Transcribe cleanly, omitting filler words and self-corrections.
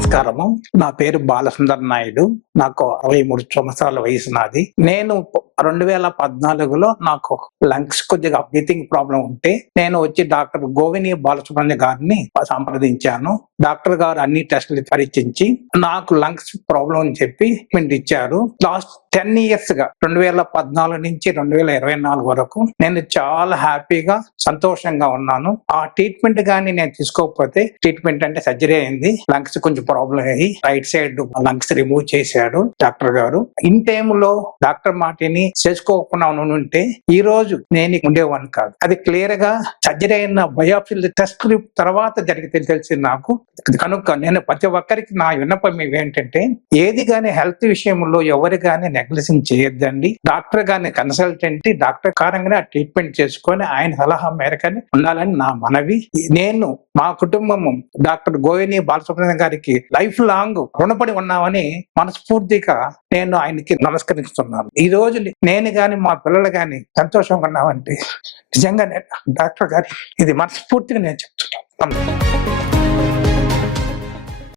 నమస్కారము. నా పేరు బాలసుందర్ నాయుడు. నాకు 63 సంవత్సరాల వయసు నాది. నేను 2014లో నాకు లంగ్స్ కొద్దిగా బ్రీతింగ్ ప్రాబ్లం ఉంటే నేను వచ్చి డాక్టర్ గోవిని బాలసుబ్రహ్మణ్య గారిని సంప్రదించాను. డాక్టర్ గారు అన్ని టెస్టులు పరీక్షించి నాకు లంగ్స్ ప్రాబ్లం అని చెప్పి ట్రీట్మెంట్ ఇచ్చారు. లాస్ట్ 10 years గా 2014 నుంచి 2024 వరకు నేను చాలా హ్యాపీగా సంతోషంగా ఉన్నాను. ఆ ట్రీట్మెంట్ గానీ నేను తీసుకోకపోతే, ట్రీట్మెంట్ అంటే సర్జరీ అయింది, లంగ్స్ కొంచెం ప్రాబ్లం అయ్యి రైట్ సైడ్ లంగ్స్ రిమూవ్ చేశాడు డాక్టర్ గారు. ఇన్ టైమ్ లో డాక్టర్ మాటిని చేసుకోకుండా ఉంటే ఈ రోజు నేను ఉండేవాడిని కాదు. అది క్లియర్ గా సర్జరీ అయిన బయోప్సీ టెస్ట్ తర్వాత జరిగితే తెలిసింది నాకు. కనుక నేను ప్రతి ఒక్కరికి నా విన్నపం ఏంటంటే, ఏది గానీ హెల్త్ విషయంలో ఎవరు గానీ నెగ్లిజెన్స్ చేయొద్దండి. డాక్టర్ గాని కన్సల్టెంట్ డాక్టర్ కారంగానే ఆ ట్రీట్మెంట్ చేసుకొని ఆయన సలహా మేరకని ఉండాలని నా మనవి. నేను మా కుటుంబము డాక్టర్ గోవిని బాలసుబ్రహ్మణ్యం గారికి లైఫ్ లాంగ్ రుణపడి ఉన్నామని మనస్ఫూర్తిగా నేను ఆయనకి నమస్కరిస్తున్నాను. ఈ రోజు నేను గాని మా పిల్లలు గాని సంతోషంగా ఉన్నామంటే నిజంగా డాక్టర్ గారి ఇది మనస్ఫూర్తిగా నేను చెప్తున్నాను.